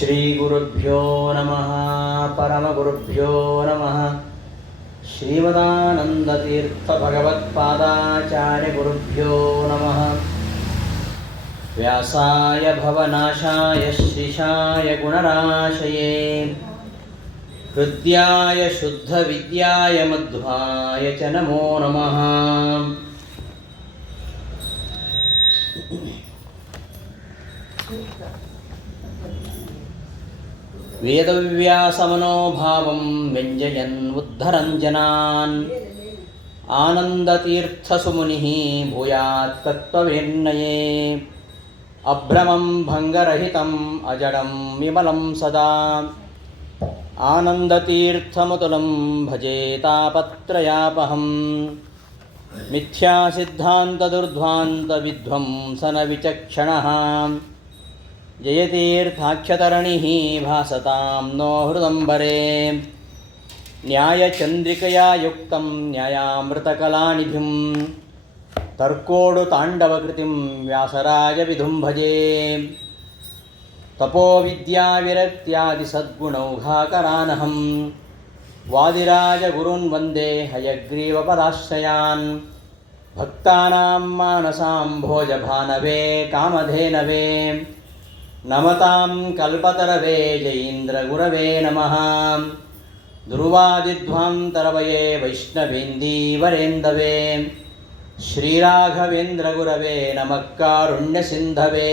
श्रीगुरुभ्यो नमः परमगुरुभ्यो नमः श्रीमदानन्दतीर्थभगवत्पादाचार्यगुरुभ्यो नमः व्यासाय भवनाशाय श्रीशाय गुणराशये हृद्याय शुद्धविद्याय मध्वाय च नमो नमः वेदव्यासमनोभावं व्यञ्जयन् उद्धरन् जनान् आनन्दतीर्थसुमुनिः भूयात् तत्त्वविर्णये अभ्रमं भङ्गरहितम् अजडं विमलं सदा आनन्दतीर्थमतुलं भजे तापत्रयापहम् मिथ्यासिद्धान्तदुर्ध्वान्तविध्वंसनविचक्षणः जयतीर्थाख्यतरणिः भासतां नो हृदम्बरे। न्यायचन्द्रिकया युक्तं न्यायामृतकलानिधिं तर्कोडुताण्डवकृतिं व्यासराजविधुं भजे। तपोविद्याविरक्त्यादिसद्गुणौघाकरानहं वादिराजगुरून् वन्दे हयग्रीवपदाश्रयान्। भक्तानां मानसां भोजभानवे कामधेनवे नमतां कल्पतरवे जयीन्द्रगुरवे नमः दुर्वादिध्वान्तरवये वैष्णवेन्दीवरेन्दवे श्रीराघवेन्द्रगुरवे नमः कारुण्यसिन्धवे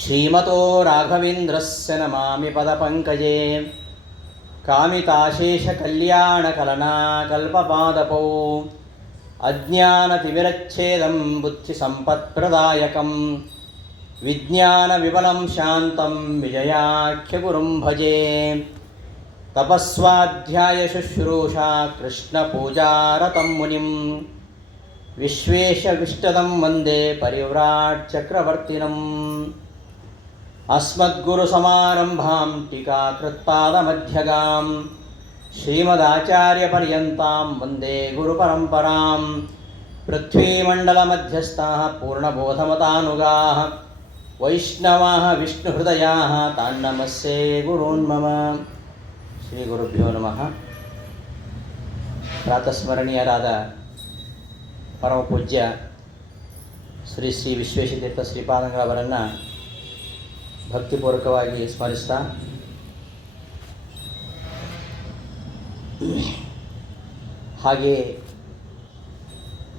श्रीमतो राघवेन्द्रस्य नमामि पदपङ्कजे कामिताशेषकल्याणकलनाकल्पपादपौ अज्ञानतिमिरच्छेदं बुद्धिसम्पत्प्रदायकं విజ్ఞానవిమలం శాంతం విజయాఖ్యగురుం భజే తపస్వాధ్యాయశుశ్రూషా కృష్ణపూజారతం మునిం విశ్వేశవిష్టదం వందే పరివ్రాట్చక్రవర్తినం అస్మద్గురుసమారంభాం టీకాకృత్పాదమధ్యగాం శ్రీమదాచార్యపర్యంతాం వందే గురుపరంపరాం పృథ్వీమండలమధ్యస్థాः పూర్ణబోధమతానుగాः ವೈಷ್ಣವ ವಿಷ್ಣು ಹೃದಯ ತಾನ್ನಮಸ್ಸೇ ಗುರೋನ್ಮಮ ಶ್ರೀ ಗುರುಭ್ಯೋ ನಮಃ. ಪ್ರಾತಸ್ಮರಣೀಯರಾದ ಪರಮಪೂಜ್ಯ ಶ್ರೀ ಶ್ರೀ ವಿಶ್ವೇಶತೀರ್ಥ ಶ್ರೀಪಾದಂಗಳವರನ್ನು ಭಕ್ತಿಪೂರ್ವಕವಾಗಿ ಸ್ಮರಿಸ್ತಾ, ಹಾಗೆಯೇ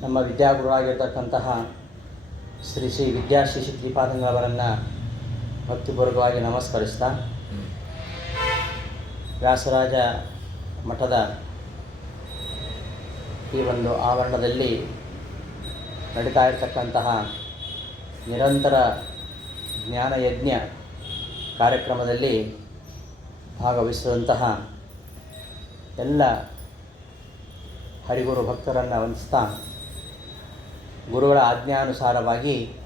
ನಮ್ಮ ವಿದ್ಯಾಗುರು ವಿದ್ಯಾಗುರುವಾಗಿರ್ತಕ್ಕಂತಹ ಶ್ರೀ ಶ್ರೀ ವಿದ್ಯಾಶ್ರೀ ಶ್ರೀಪಾದಂಗಳವರನ್ನು ಭಕ್ತಿಪೂರ್ವಕವಾಗಿ ನಮಸ್ಕರಿಸ್ತಾ, ವ್ಯಾಸರಾಜ ಮಠದ ಈ ಒಂದು ಆವರಣದಲ್ಲಿ ನಡೀತಾ ಇರತಕ್ಕಂತಹ ನಿರಂತರ ಜ್ಞಾನಯಜ್ಞ ಕಾರ್ಯಕ್ರಮದಲ್ಲಿ ಭಾಗವಹಿಸಿದಂತಹ ಎಲ್ಲ ಹರಿಗುರು ಭಕ್ತರನ್ನು ವಂದಿಸ್ತಾ ಗುರುಗಳ ಆಜ್ಞಾನುಸಾರವಾಗಿ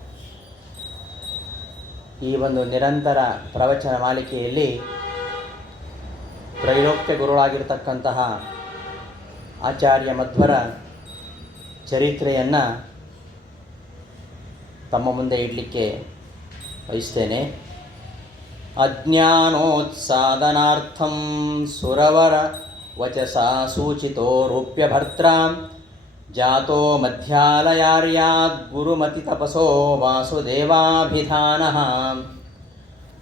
ಈ ಒಂದು ನಿರಂತರ ಪ್ರವಚನ ಮಾಲಿಕೆಯಲ್ಲಿ ತ್ರೈಲೋಕ್ಯ ಗುರುಗಳಾಗಿರ್ತಕ್ಕಂತಹ ಆಚಾರ್ಯ ಮಧ್ವರ ಚರಿತ್ರೆಯನ್ನು ತಮ್ಮ ಮುಂದೆ ಇಡಲಿಕ್ಕೆ ಬಯಸ್ತೇನೆ. ಅಜ್ಞಾನೋತ್ಸಾದನಾರ್ಥಂ ಸುರವರ ವಚಸ ಸೂಚಿತೋ ರೂಪ್ಯಭರ್ತ್ರ ಜಾತೋ ಮಧ್ಯಾಲಯಾರ್ಯಾದ್ ಗುರುಮತಿ ತಪಸೋ ವಾಸುದೇವಾಭಿಧಾನಃ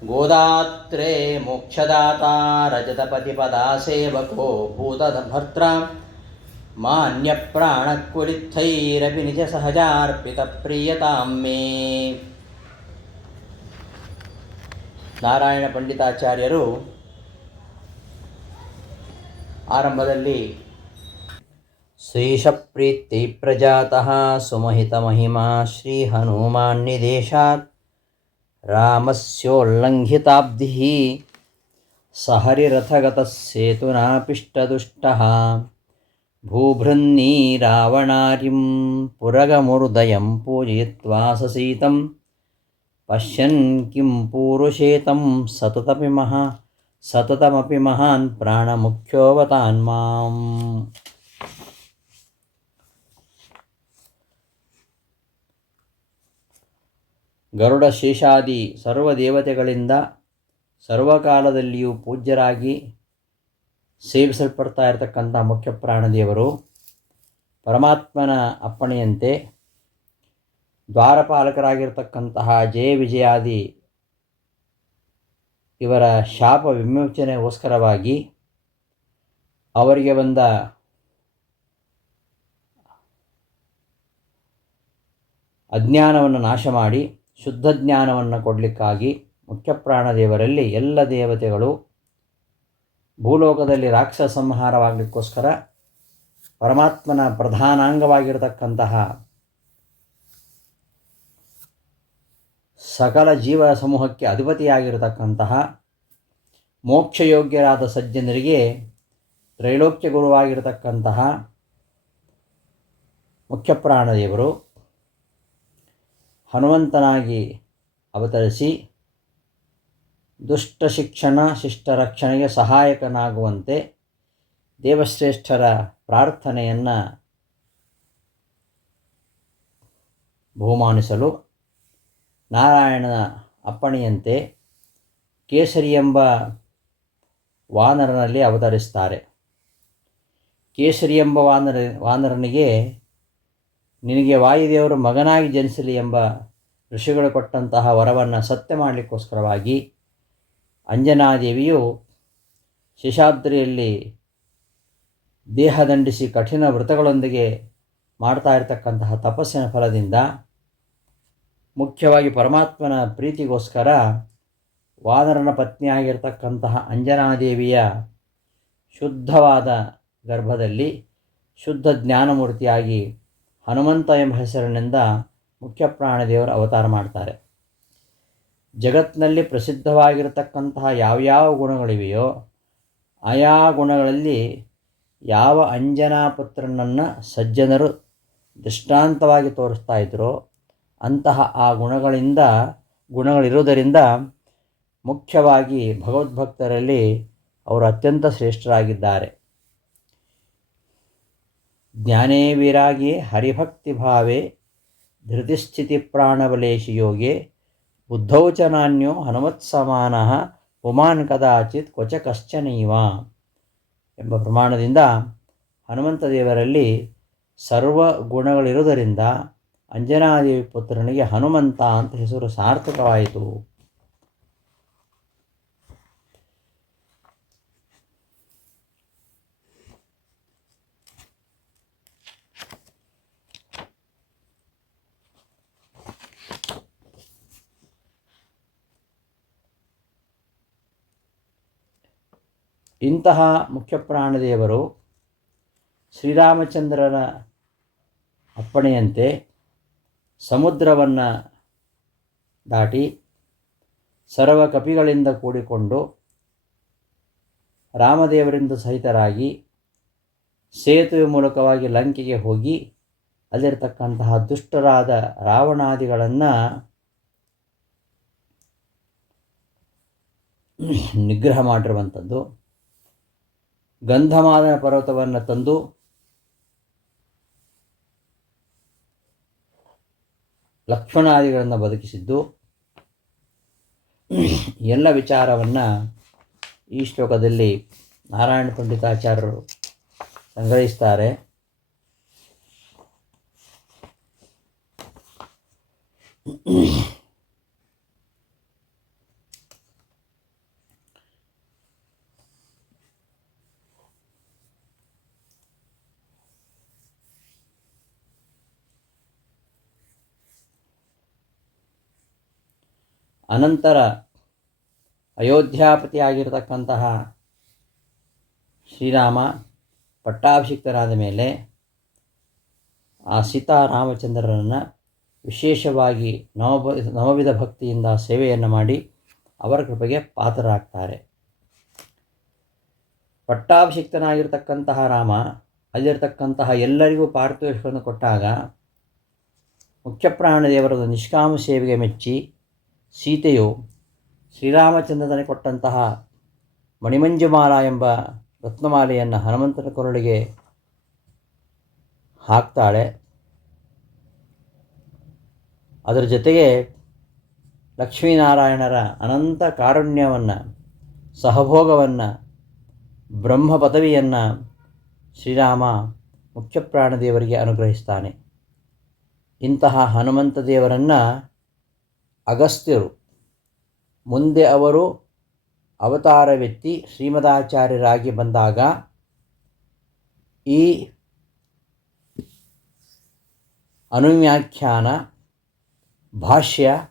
गोदात्रे मोक्षदाता रजतपतिपदा सेवको भूतभर्त्रा मान्यप्राणकुलित्थैरपि निजसहजार्पितप्रीयतां मे ನಾರಾಯಣ ಪಂಡಿತಾಚಾರ್ಯರು ಆರಂಭದಲ್ಲಿ शेषप्रीत्तिप्रजातः सुमहितमहिमा श्रीहनुमान्निदेशात्। रामस्योल्लङ्घिताब्धिः सहरिरथगतः सेतुनापिष्टदुष्टः भूभृन्नी रावणारिं पुरगमुर्दयं पूजयित्वा ससीतं। पश्यन् किं पूरुषेतं सततपि महा सततमपि महान् प्राणमुख्योऽवतान् माम्। ಗರುಡ ಶೇಷಾದಿ ಸರ್ವ ದೇವತೆಗಳಿಂದ ಸರ್ವಕಾಲದಲ್ಲಿಯೂ ಪೂಜ್ಯರಾಗಿ ಸೇವಿಸಲ್ಪಡ್ತಾ ಇರತಕ್ಕಂಥ ಮುಖ್ಯ ಪ್ರಾಣದೇವರು ಪರಮಾತ್ಮನ ಅಪ್ಪಣೆಯಂತೆ ದ್ವಾರಪಾಲಕರಾಗಿರ್ತಕ್ಕಂತಹ ಜಯ ವಿಜಯಾದಿ ಇವರ ಶಾಪ ವಿಮೋಚನೆಗೋಸ್ಕರವಾಗಿ ಅವರಿಗೆ ಬಂದ ಅಜ್ಞಾನವನ್ನು ನಾಶ ಮಾಡಿ ಶುದ್ಧ ಜ್ಞಾನವನ್ನು ಕೊಡಲಿಕ್ಕಾಗಿ ಮುಖ್ಯಪ್ರಾಣ ದೇವರಲ್ಲಿ ಎಲ್ಲ ದೇವತೆಗಳು ಭೂಲೋಕದಲ್ಲಿ ರಾಕ್ಷಸ ಸಂಹಾರವಾಗಲಿಕ್ಕೋಸ್ಕರ ಪರಮಾತ್ಮನ ಪ್ರಧಾನಾಂಗವಾಗಿರತಕ್ಕಂತಹ ಸಕಲ ಜೀವ ಸಮೂಹಕ್ಕೆ ಅಧಿಪತಿಯಾಗಿರತಕ್ಕಂತಹ ಮೋಕ್ಷಯೋಗ್ಯರಾದ ಸಜ್ಜನರಿಗೆ ತ್ರೈಲೋಕ್ಯ ಗುರುವಾಗಿರತಕ್ಕಂತಹ ಮುಖ್ಯ ಪ್ರಾಣದೇವರು ಹನುಮಂತನಾಗಿ ಅವತರಿಸಿ ದುಷ್ಟ ಶಿಕ್ಷಣ, ಶಿಷ್ಟ ರಕ್ಷಣೆಗೆ ಸಹಾಯಕನಾಗುವಂತೆ ದೇವಶ್ರೇಷ್ಠರ ಪ್ರಾರ್ಥನೆಯನ್ನು ಬಹುಮಾನಿಸಲು ನಾರಾಯಣನ ಅಪ್ಪಣೆಯಂತೆ ಕೇಸರಿ ಎಂಬ ವಾನರನಲ್ಲಿ ಅವತರಿಸ್ತಾರೆ. ಕೇಸರಿ ಎಂಬ ವಾನರ, ವಾನರನಿಗೆ ನಿನಗೆ ವಾಯುದೇವರು ಮಗನಾಗಿ ಜನಿಸಲಿ ಎಂಬ ಋಷಿಗಳು ಕೊಟ್ಟಂತಹ ವರವನ್ನು ಸತ್ಯ ಮಾಡಲಿಕ್ಕೋಸ್ಕರವಾಗಿ ಅಂಜನಾದೇವಿಯು ಶೇಷಾದ್ರಿಯಲ್ಲಿ ದೇಹದಂಡಿಸಿ ಕಠಿಣ ವ್ರತಗಳೊಂದಿಗೆ ಮಾಡ್ತಾ ಇರತಕ್ಕಂತಹ ತಪಸ್ಸಿನ ಫಲದಿಂದ ಮುಖ್ಯವಾಗಿ ಪರಮಾತ್ಮನ ಪ್ರೀತಿಗೋಸ್ಕರ ವಾನರನ ಪತ್ನಿಯಾಗಿರ್ತಕ್ಕಂತಹ ಅಂಜನಾದೇವಿಯ ಶುದ್ಧವಾದ ಗರ್ಭದಲ್ಲಿ ಶುದ್ಧ ಜ್ಞಾನಮೂರ್ತಿಯಾಗಿ ಹನುಮಂತ ಎಂಬ ಹೆಸರಿನಿಂದ ಮುಖ್ಯ ಪ್ರಾಣದೇವರು ಅವತಾರ ಮಾಡ್ತಾರೆ. ಜಗತ್ತಿನಲ್ಲಿ ಪ್ರಸಿದ್ಧವಾಗಿರತಕ್ಕಂತಹ ಯಾವ್ಯಾವ ಗುಣಗಳಿವೆಯೋ ಆಯಾ ಗುಣಗಳಲ್ಲಿ ಯಾವ ಅಂಜನಾ ಪುತ್ರನನ್ನು ಸಜ್ಜನರು ದೃಷ್ಟಾಂತವಾಗಿ ತೋರಿಸ್ತಾ ಇದ್ದರೋ ಅಂತಹ ಆ ಗುಣಗಳಿಂದ ಗುಣಗಳಿರುವುದರಿಂದ ಮುಖ್ಯವಾಗಿ ಭಗವದ್ಭಕ್ತರಲ್ಲಿ ಅವರು ಅತ್ಯಂತ ಶ್ರೇಷ್ಠರಾಗಿದ್ದಾರೆ. ಜ್ಞಾನೇ ವಿರಾಗಿ ಹರಿಭಕ್ತಿಭಾವೆ ಧೃತಿಸ್ಥಿತಿ ಪ್ರಾಣಬಲೇಶಿ ಯೋಗೆ ಬುದ್ಧೌ ಚ ನಾನ್ಯೋ ಹನುಮತ್ಸಮಾನ ಉಮಾನ್ ಕದಾಚಿತ್ ಕ್ವಚ ಕಶ್ಚನೈವ ಎಂಬ ಪ್ರಮಾಣದಿಂದ ಹನುಮಂತ ದೇವರಲ್ಲಿ ಸರ್ವ ಗುಣಗಳಿರುವುದರಿಂದ ಅಂಜನಾದೇವಿ ಪುತ್ರನಿಗೆ ಹನುಮಂತ ಅಂತ ಹೆಸರು ಸಾರ್ಥಕವಾಯಿತು. ಇಂತಹ ಮುಖ್ಯ ಪ್ರಾಣದೇವರು ಶ್ರೀರಾಮಚಂದ್ರನ ಅಪ್ಪಣೆಯಂತೆ ಸಮುದ್ರವನ್ನು ದಾಟಿ ಸರ್ವ ಕಪಿಗಳಿಂದ ಕೂಡಿಕೊಂಡು ರಾಮದೇವರಿಂದ ಸಹಿತರಾಗಿ ಸೇತುವೆ ಮೂಲಕವಾಗಿ ಲಂಕೆಗೆ ಹೋಗಿ ಅಲ್ಲಿರ್ತಕ್ಕಂತಹ ದುಷ್ಟರಾದ ರಾವಣಾದಿಗಳನ್ನು ನಿಗ್ರಹ ಮಾಡಿರುವಂಥದ್ದು. ಗಂಧಮಾದನ ಪರ್ವತವನ್ನು ತಂದು ಲಕ್ಷ್ಮಣಾದಿಗಳನ್ನು ಬದುಕಿಸಿದ್ದು ಎಲ್ಲ ವಿಚಾರವನ್ನು ಈ ಶ್ಲೋಕದಲ್ಲಿ ನಾರಾಯಣ ಪಂಡಿತಾಚಾರ್ಯರು ಸಂಗ್ರಹಿಸ್ತಾರೆ. ಅನಂತರ ಅಯೋಧ್ಯಾಪತಿಯಾಗಿರತಕ್ಕಂತಹ ಶ್ರೀರಾಮ ಪಟ್ಟಾಭಿಷಿಕ್ತರಾದ ಮೇಲೆ ಆ ಸೀತಾರಾಮಚಂದ್ರರನ್ನು ವಿಶೇಷವಾಗಿ ನವ ನವವಿಧ ಭಕ್ತಿಯಿಂದ ಸೇವೆಯನ್ನು ಮಾಡಿ ಅವರ ಕೃಪೆಗೆ ಪಾತ್ರರಾಗ್ತಾರೆ. ಪಟ್ಟಾಭಿಷಿಕ್ತನಾಗಿರ್ತಕ್ಕಂತಹ ರಾಮ ಅಲ್ಲಿರ್ತಕ್ಕಂತಹ ಎಲ್ಲರಿಗೂ ಪಾರಿತೋಷಿಕವನ್ನು ಕೊಟ್ಟಾಗ ಮುಖ್ಯಪ್ರಾಣ ಪ್ರಾಣದೇವರ ನಿಷ್ಕಾಮ ಸೇವೆಗೆ ಮೆಚ್ಚಿ ಸೀತೆಯು ಶ್ರೀರಾಮಚಂದ್ರನೇ ಕೊಟ್ಟಂತಹ ಮಣಿಮಂಜುಮಾಲ ಎಂಬ ರತ್ನಮಾಲೆಯನ್ನು ಹನುಮಂತನ ಕೊರಳಿಗೆ ಹಾಕ್ತಾಳೆ. ಅದರ ಜೊತೆಗೆ ಲಕ್ಷ್ಮೀನಾರಾಯಣರ ಅನಂತ ಕಾರುಣ್ಯವನ್ನು, ಸಹಭೋಗವನ್ನು ಬ್ರಹ್ಮ ಪದವಿಯನ್ನು ಶ್ರೀರಾಮ ಮುಖ್ಯ ಪ್ರಾಣದೇವರಿಗೆ ಅನುಗ್ರಹಿಸ್ತಾನೆ. ಇಂತಹ ಹನುಮಂತ ದೇವರನ್ನು ಅಗಸ್ತ್ಯರು. ಮುಂದೆ ಅವರು ಅವತಾರವೆತ್ತಿ ಶ್ರೀಮದಾಚಾರ್ಯರಾಗಿ ಬಂದಾಗ ಈ ಅನುವ್ಯಾಖ್ಯಾನ ಭಾಷ್ಯ,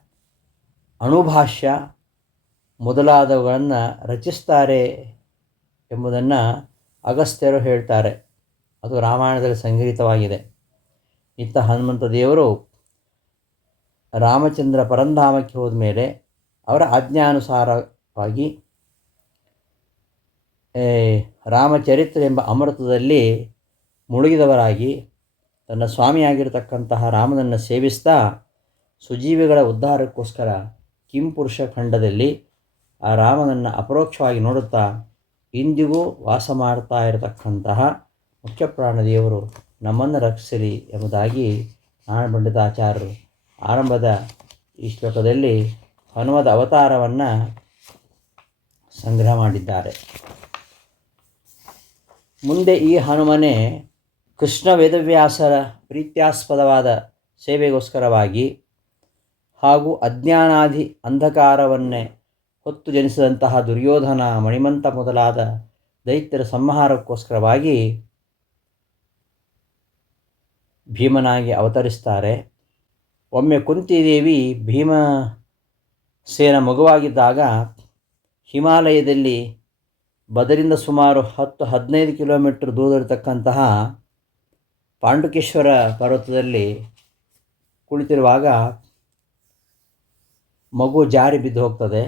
ಅಣುಭಾಷ್ಯ ಮೊದಲಾದವುಗಳನ್ನು ರಚಿಸ್ತಾರೆ ಎಂಬುದನ್ನು ಅಗಸ್ತ್ಯರು ಹೇಳ್ತಾರೆ. ಅದು ರಾಮಾಯಣದಲ್ಲಿ ಸಂಗೀತವಾಗಿದೆ ಇತ್ತ ಹನುಮಂತ ದೇವರು ರಾಮಚಂದ್ರ ಪರಂಧಾಮಕ್ಕೆ ಹೋದ ಮೇಲೆ ಅವರ ಆಜ್ಞಾನುಸಾರವಾಗಿ ರಾಮಚರಿತ್ರೆ ಎಂಬ ಅಮೃತದಲ್ಲಿ ಮುಳುಗಿದವರಾಗಿ, ತನ್ನ ಸ್ವಾಮಿಯಾಗಿರತಕ್ಕಂತಹ ರಾಮನನ್ನು ಸೇವಿಸ್ತಾ ಸುಜೀವಿಗಳ ಉದ್ಧಾರಕ್ಕೋಸ್ಕರ ಕಿಂಪುರುಷ ಖಂಡದಲ್ಲಿ ಆ ರಾಮನನ್ನು ಅಪರೋಕ್ಷವಾಗಿ ನೋಡುತ್ತಾ ಇಂದಿಗೂ ವಾಸ ಮಾಡ್ತಾ ಇರತಕ್ಕಂತಹ ಮುಖ್ಯ ಪ್ರಾಣದೇವರು ನಮ್ಮನ್ನು ರಕ್ಷಿಸಲಿ ಎಂಬುದಾಗಿ ನಾಣಪಂಡಿತಾಚಾರ್ಯರು ಆರಂಭದ ಈ ಶ್ಲೋಕದಲ್ಲಿ ಹನುಮದ ಅವತಾರವನ್ನು ಸಂಗ್ರಹ ಮಾಡಿದ್ದಾರೆ. ಮುಂದೆ ಈ ಹನುಮನೆ ಕೃಷ್ಣ ವೇದವ್ಯಾಸರ ಪ್ರೀತ್ಯಾಸ್ಪದವಾದ ಸೇವೆಗೋಸ್ಕರವಾಗಿ ಹಾಗೂ ಅಜ್ಞಾನಾದಿ ಅಂಧಕಾರವನ್ನೇ ಹೊತ್ತು ಜನಿಸಿದಂತಹ ದುರ್ಯೋಧನ ಮಣಿಮಂತ ಮೊದಲಾದ ದೈತ್ಯರ ಸಂಹಾರಕ್ಕೋಸ್ಕರವಾಗಿ ಭೀಮನಾಗಿ ಅವತರಿಸ್ತಾರೆ. ಒಮ್ಮೆ ಕುಂತಿದೇವಿ ಭೀಮಸೇನ ಮಗುವಾಗಿದ್ದಾಗ ಹಿಮಾಲಯದಲ್ಲಿ ಬದರಿಂದ ಸುಮಾರು ಹತ್ತು ಹದಿನೈದು ಕಿಲೋಮೀಟ್ರ್ ದೂರದಲ್ಲಿರ್ತಕ್ಕಂತಹ ಪಾಂಡುಕೇಶ್ವರ ಪರ್ವತದಲ್ಲಿ ಕುಳಿತಿರುವಾಗ ಮಗು ಜಾರಿ ಬಿದ್ದು ಹೋಗ್ತದೆ.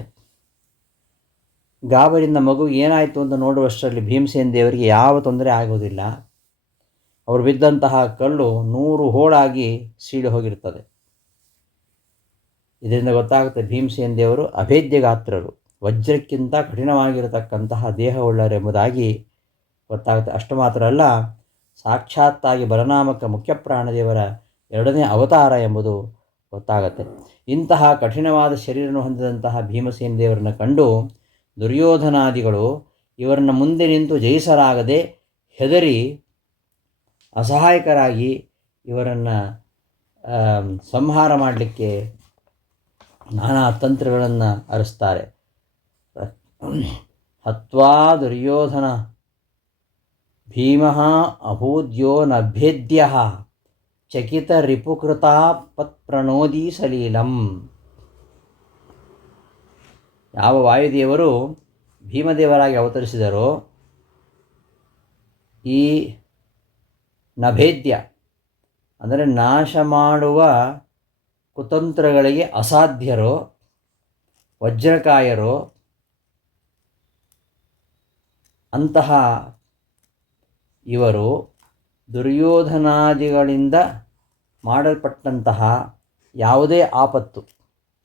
ಗಾಬರಿಂದ ಮಗು ಏನಾಯಿತು ಅಂತ ನೋಡುವಷ್ಟರಲ್ಲಿ ಭೀಮಸೇನ ದೇವರಿಗೆ ಯಾವ ತೊಂದರೆ ಆಗೋದಿಲ್ಲ. ಅವರು ಬಿದ್ದಂತಹ ಕಲ್ಲು ನೂರು ಹೋಳಾಗಿ ಸೀಳಿ ಹೋಗಿರ್ತದೆ ಇದರಿಂದ ಗೊತ್ತಾಗುತ್ತೆ ಭೀಮಸೇನ ದೇವರು ಅಭೇದ್ಯ ಗಾತ್ರರು ವಜ್ರಕ್ಕಿಂತ ಕಠಿಣವಾಗಿರತಕ್ಕಂತಹ ದೇಹವುಳ್ಳರೆಂಬುದಾಗಿ ಗೊತ್ತಾಗುತ್ತೆ. ಅಷ್ಟು ಮಾತ್ರ ಅಲ್ಲ, ಸಾಕ್ಷಾತ್ತಾಗಿ ಬಲನಾಮಕ ಮುಖ್ಯ ಪ್ರಾಣದೇವರ ಎರಡನೇ ಅವತಾರ ಎಂಬುದು ಗೊತ್ತಾಗುತ್ತೆ. ಇಂತಹ ಕಠಿಣವಾದ ಶರೀರವನ್ನು ಹೊಂದಿದಂತಹ ಭೀಮಸೇನ ದೇವರನ್ನು ಕಂಡು ದುರ್ಯೋಧನಾದಿಗಳು ಇವರನ್ನು ಮುಂದೆ ನಿಂತು ಜಯಿಸಲಾಗದೆ ಹೆದರಿ ಅಸಹಾಯಕರಾಗಿ ಇವರನ್ನು ಸಂಹಾರ ಮಾಡಲಿಕ್ಕೆ ನಾನಾ ತಂತ್ರಗಳನ್ನು ಅರಸ್ತಾರೆ. ಹತ್ವಾ ದುರ್ಯೋಧನ ಭೀಮ ಅಭೂದ್ಯೋ ನಭೇದ್ಯ ಚಕಿತ ರಿಪುಕೃತ ಪತ್ಪ್ರಣೋದಿ ಸಲೀಲಂ. ಯಾವ ವಾಯುದೇವರು ಭೀಮದೇವರಾಗಿ ಅವತರಿಸಿದರೋ ಈ ನಭೇದ್ಯ, ಅಂದರೆ ನಾಶ ಮಾಡುವ ಕುತಂತ್ರಗಳಿಗೆ ಅಸಾಧ್ಯರೋ, ವಜ್ರಕಾಯರೋ, ಅಂತಹ ಇವರು ದುರ್ಯೋಧನಾದಿಗಳಿಂದ ಮಾಡಲ್ಪಟ್ಟಂತಹ ಯಾವುದೇ ಆಪತ್ತು,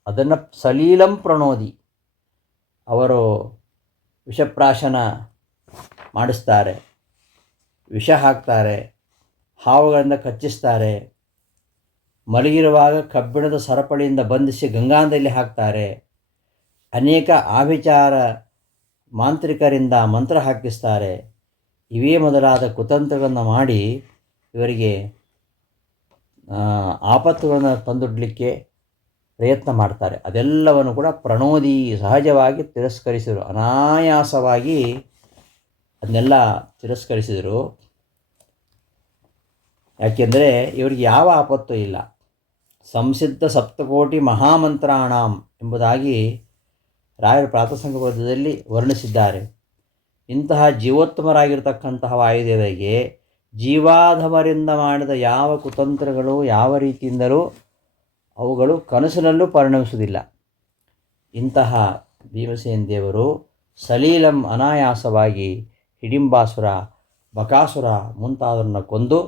ಅದನ್ನು ಸಲೀಲಂ ಪ್ರಣೋದಿ ಅವರು ವಿಷಪ್ರಾಶನ ಮಾಡಿಸ್ತಾರೆ, ವಿಷ ಹಾಕ್ತಾರೆ, ಹಾವುಗಳಿಂದ ಕಚ್ಚಿಸ್ತಾರೆ ಮಲಗಿರುವಾಗ ಕಬ್ಬಿಣದ ಸರಪಳಿಯಿಂದ ಬಂಧಿಸಿ ಗಂಗಾಂಧದಲ್ಲಿ ಹಾಕ್ತಾರೆ. ಅನೇಕ ಆಭಿಚಾರ ಮಾಂತ್ರಿಕರಿಂದ ಮಂತ್ರ ಹಾಕಿಸ್ತಾರೆ. ಇವೇ ಮೊದಲಾದ ಕುತಂತ್ರಗಳನ್ನು ಮಾಡಿ ಇವರಿಗೆ ಆಪತ್ತುಗಳನ್ನು ತಂದೊಡ್ಲಿಕ್ಕೆ ಪ್ರಯತ್ನ ಮಾಡ್ತಾರೆ. ಅದೆಲ್ಲವನ್ನು ಕೂಡ ಪ್ರಣೋದಿ ಸಹಜವಾಗಿ ತಿರಸ್ಕರಿಸಿದರು. ಅನಾಯಾಸವಾಗಿ ಅದನ್ನೆಲ್ಲ ತಿರಸ್ಕರಿಸಿದರು. ಯಾಕೆಂದರೆ ಇವರಿಗೆ ಯಾವ ಆಪತ್ತು ಇಲ್ಲ. ಸಂಸಿದ್ಧ ಸಪ್ತಕೋಟಿ ಮಹಾಮಂತ್ರಾಣಾಂ ಎಂಬುದಾಗಿ ರಾಯರ ಪ್ರಾತಸಂಗಪದದಲ್ಲಿ ವರ್ಣಿಸಿದ್ದಾರೆ. ಇಂತಹ ಜೀವೋತ್ತಮರಾಗಿರ್ತಕ್ಕಂತಹ ವಾಯುದೇವರಿಗೆ ಜೀವಾಧಮರಿಂದ ಮಾಡಿದ ಯಾವ ಕುತಂತ್ರಗಳು ಯಾವ ರೀತಿಯಿಂದಲೂ ಅವುಗಳು ಕನಸಿನಲ್ಲೂ ಪರಿಣಮಿಸುವುದಿಲ್ಲ. ಇಂತಹ ಭೀಮಸೇನ ದೇವರು ಸಲೀಲಂ ಅನಾಯಾಸವಾಗಿ ಹಿಡಿಂಬಾಸುರ, ಬಕಾಸುರ ಮುಂತಾದರನ್ನು ಕೊಂದು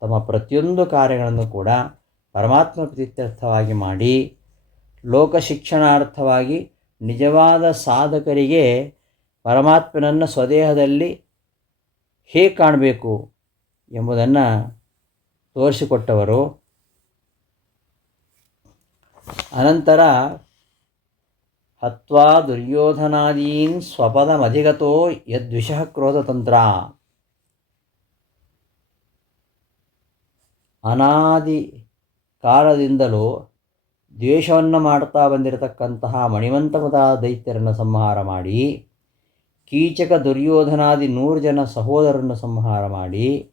ತಮ್ಮ ಪ್ರತಿಯೊಂದು ಕಾರ್ಯಗಳನ್ನು ಕೂಡ ಪರಮಾತ್ಮ ಪ್ರೀತ್ಯರ್ಥವಾಗಿ ಮಾಡಿ ಲೋಕ ಶಿಕ್ಷಣಾರ್ಥವಾಗಿ ನಿಜವಾದ ಸಾಧಕರಿಗೆ ಪರಮಾತ್ಮನನ್ನು ಸ್ವದೇಹದಲ್ಲಿ ಹೇಗೆ ಕಾಣಬೇಕು ಎಂಬುದನ್ನು ತೋರಿಸಿಕೊಟ್ಟವರು. ಅನಂತರ, ಹತ್ವಾ ದುರ್ಯೋಧನಾದೀನ್ ಸ್ವಪದಮಧಿಗತೋ ಯದ್ವಿಷಃ ಕ್ರೋಧತಂತ್ರ. ಅನಾದಿ ಕಾಲದಿಂದಲೂ ದ್ವೇಷವನ್ನು ಮಾಡ್ತಾ ಬಂದಿರತಕ್ಕಂತಹ ಮಣಿವಂತ ಮೊದಲಾದ ದೈತ್ಯರನ್ನು ಸಂಹಾರ ಮಾಡಿ, ಕೀಚಕ ದುರ್ಯೋಧನಾದಿ ನೂರು ಜನ ಸಹೋದರರನ್ನು ಸಂಹಾರ ಮಾಡಿ,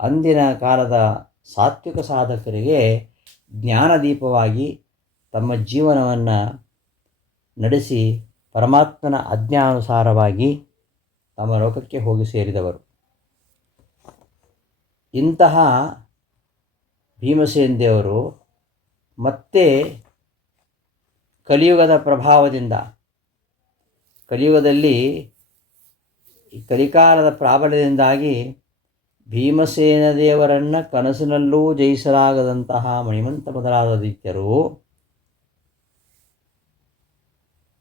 ಅಂದಿನ ಕಾಲದ ಸಾತ್ವಿಕ ಸಾಧಕರಿಗೆ ಜ್ಞಾನದೀಪವಾಗಿ ತಮ್ಮ ಜೀವನವನ್ನು ನಡೆಸಿ ಪರಮಾತ್ಮನ ಅಜ್ಞಾನುಸಾರವಾಗಿ ತಮ್ಮ ಲೋಕಕ್ಕೆ ಹೋಗಿ ಸೇರಿದವರು. ಇಂತಹ ಭೀಮಸೇನ್ ದೇವರು ಮತ್ತೆ ಕಲಿಯುಗದ ಪ್ರಭಾವದಿಂದ, ಕಲಿಯುಗದಲ್ಲಿ ಈ ಕಲಿಕಾಲದ ಪ್ರಾಬಲ್ಯದಿಂದಾಗಿ ಭೀಮಸೇನ ದೇವರನ್ನು ಕನಸಿನಲ್ಲೂ ಜಯಿಸಲಾಗದಂತಹ ಮಣಿಮಂತ ಮೊದಲಾದ ದೈತ್ಯರು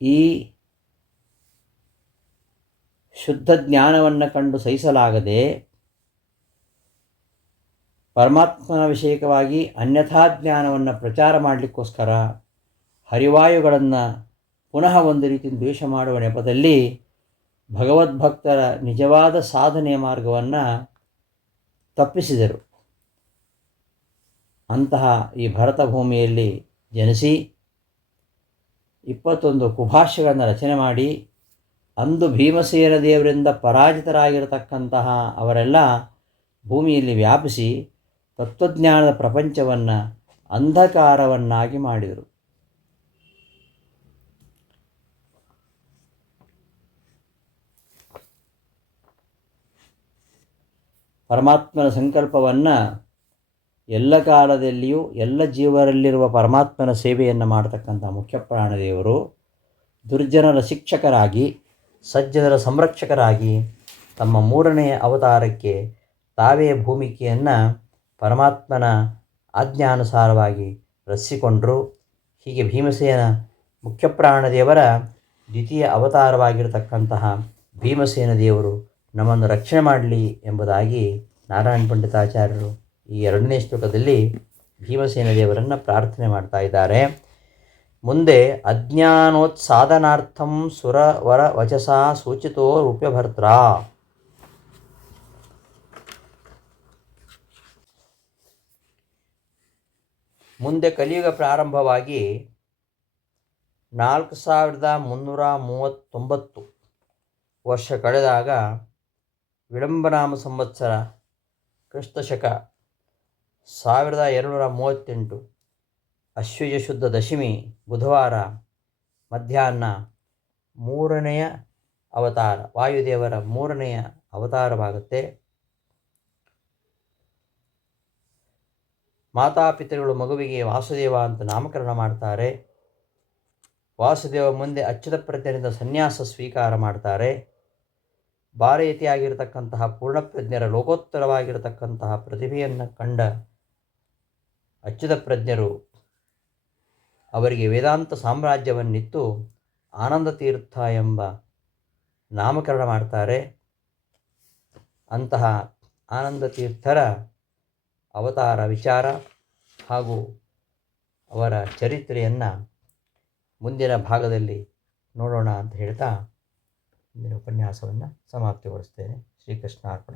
ಈ ಶುದ್ಧ ಜ್ಞಾನವನ್ನು ಕಂಡು ಸಹಿಸಲಾಗದೆ ಪರಮಾತ್ಮನ ವಿಷಯಕವಾಗಿ ಅನ್ಯಥಾ ಜ್ಞಾನವನ್ನು ಪ್ರಚಾರ ಮಾಡಲಿಕ್ಕೋಸ್ಕರ ಹರಿವಾಯುಗಳನ್ನು ಪುನಃ ಒಂದು ರೀತಿ ದ್ವೇಷ ಮಾಡುವ ನೆಪದಲ್ಲಿ ಭಗವದ್ಭಕ್ತರ ನಿಜವಾದ ಸಾಧನೆಯ ಮಾರ್ಗವನ್ನು ತಪ್ಪಿಸಿದರು. ಅಂತಹ ಈ ಭರತ ಭೂಮಿಯಲ್ಲಿ ಜನಿಸಿ ಇಪ್ಪತ್ತೊಂದು ಕುಭಾಷ್ಯಗಳನ್ನು ರಚನೆ ಮಾಡಿ ಅಂದು ಭೀಮಸೇನ ದೇವರಿಂದ ಪರಾಜಿತರಾಗಿರತಕ್ಕಂತಹ ಅವರೆಲ್ಲ ಭೂಮಿಯಲ್ಲಿ ವ್ಯಾಪಿಸಿ ತತ್ವಜ್ಞಾನದ ಪ್ರಪಂಚವನ್ನು ಅಂಧಕಾರವನ್ನಾಗಿ ಮಾಡಿದರು. ಪರಮಾತ್ಮನ ಸಂಕಲ್ಪವನ್ನು ಎಲ್ಲ ಕಾಲದಲ್ಲಿಯೂ, ಎಲ್ಲ ಜೀವರಲ್ಲಿರುವ ಪರಮಾತ್ಮನ ಸೇವೆಯನ್ನು ಮಾಡತಕ್ಕಂಥ ಮುಖ್ಯ ಪ್ರಾಣದೇವರು ದುರ್ಜನರ ಶಿಕ್ಷಕರಾಗಿ, ಸಜ್ಜನರ ಸಂರಕ್ಷಕರಾಗಿ ತಮ್ಮ ಮೂರನೆಯ ಅವತಾರಕ್ಕೆ ತಾವೇ ಭೂಮಿಕೆಯನ್ನು ಪರಮಾತ್ಮನ ಆಜ್ಞಾನುಸಾರವಾಗಿ ರಚಿಸಿಕೊಂಡರು. ಹೀಗೆ ಭೀಮಸೇನ ಮುಖ್ಯ ಪ್ರಾಣದೇವರ ದ್ವಿತೀಯ ಅವತಾರವಾಗಿರತಕ್ಕಂತಹ ಭೀಮಸೇನ ದೇವರು ನಮ್ಮನ್ನು ರಕ್ಷಣೆ ಮಾಡಲಿ ಎಂಬುದಾಗಿ ನಾರಾಯಣ ಪಂಡಿತಾಚಾರ್ಯರು ಈ ಎರಡನೇ ಶ್ಲೋಕದಲ್ಲಿ ಭೀಮಸೇನ ದೇವರನ್ನು ಪ್ರಾರ್ಥನೆ ಮಾಡ್ತಾ ಇದ್ದಾರೆ. ಮುಂದೆ ಅಜ್ಞಾನೋತ್ಸಾಧನಾರ್ಥಂ ಸುರವರ ವಚಸ ಸೂಚಿತೋ ರೂಪ್ಯಭರ್ತ್ರ. ಮುಂದೆ ಕಲಿಯುಗ ಪ್ರಾರಂಭವಾಗಿ ನಾಲ್ಕು ಸಾವಿರದ ಮುನ್ನೂರ ಮೂವತ್ತೊಂಬತ್ತು ವರ್ಷ ಕಳೆದಾಗ ವಿಳಂಬನಾಮ ಸಂವತ್ಸರ ಕ್ರಿಸ್ತಶಕ ಸಾವಿರದ ಎರಡುನೂರ ಮೂವತ್ತೆಂಟು ಅಶ್ವಜ ಶುದ್ಧ ದಶಮಿ ಬುಧವಾರ ಮಧ್ಯಾಹ್ನ ಮೂರನೆಯ ಅವತಾರ ವಾಯುದೇವರ ಮೂರನೆಯ ಅವತಾರವಾಗುತ್ತೆ. ಮಾತಾಪಿತೃಗಳು ಮಗುವಿಗೆ ವಾಸುದೇವ ಅಂತ ನಾಮಕರಣ ಮಾಡ್ತಾರೆ. ವಾಸುದೇವ ಮುಂದೆ ಅಚ್ಚುತ ಪ್ರಜ್ಞರಿಂದ ಸನ್ಯಾಸ ಸ್ವೀಕಾರ ಮಾಡ್ತಾರೆ. ಭಾರತಿಯಾಗಿರತಕ್ಕಂತಹ ಪೂರ್ಣಪ್ರಜ್ಞರ ಲೋಕೋತ್ತರವಾಗಿರತಕ್ಕಂತಹ ಪ್ರತಿಭೆಯನ್ನು ಕಂಡ ಅಚ್ಯುತ ಪ್ರಜ್ಞರು ಅವರಿಗೆ ವೇದಾಂತ ಸಾಮ್ರಾಜ್ಯವನ್ನಿತ್ತು. ಆನಂದ ತೀರ್ಥ ಎಂಬ ನಾಮಕರಣ ಮಾಡ್ತಾರೆ. ಅಂತಹ ಆನಂದ ತೀರ್ಥರ ಅವತಾರ ವಿಚಾರ ಹಾಗೂ ಅವರ ಚರಿತ್ರೆಯನ್ನು ಮುಂದಿನ ಭಾಗದಲ್ಲಿ ನೋಡೋಣ ಅಂತ ಹೇಳ್ತಾ ಮುಂದಿನ ಉಪನ್ಯಾಸವನ್ನು ಸಮಾಪ್ತಿಗೊಳಿಸ್ತೇನೆ. ಶ್ರೀಕೃಷ್ಣ ಅರ್ಪಣ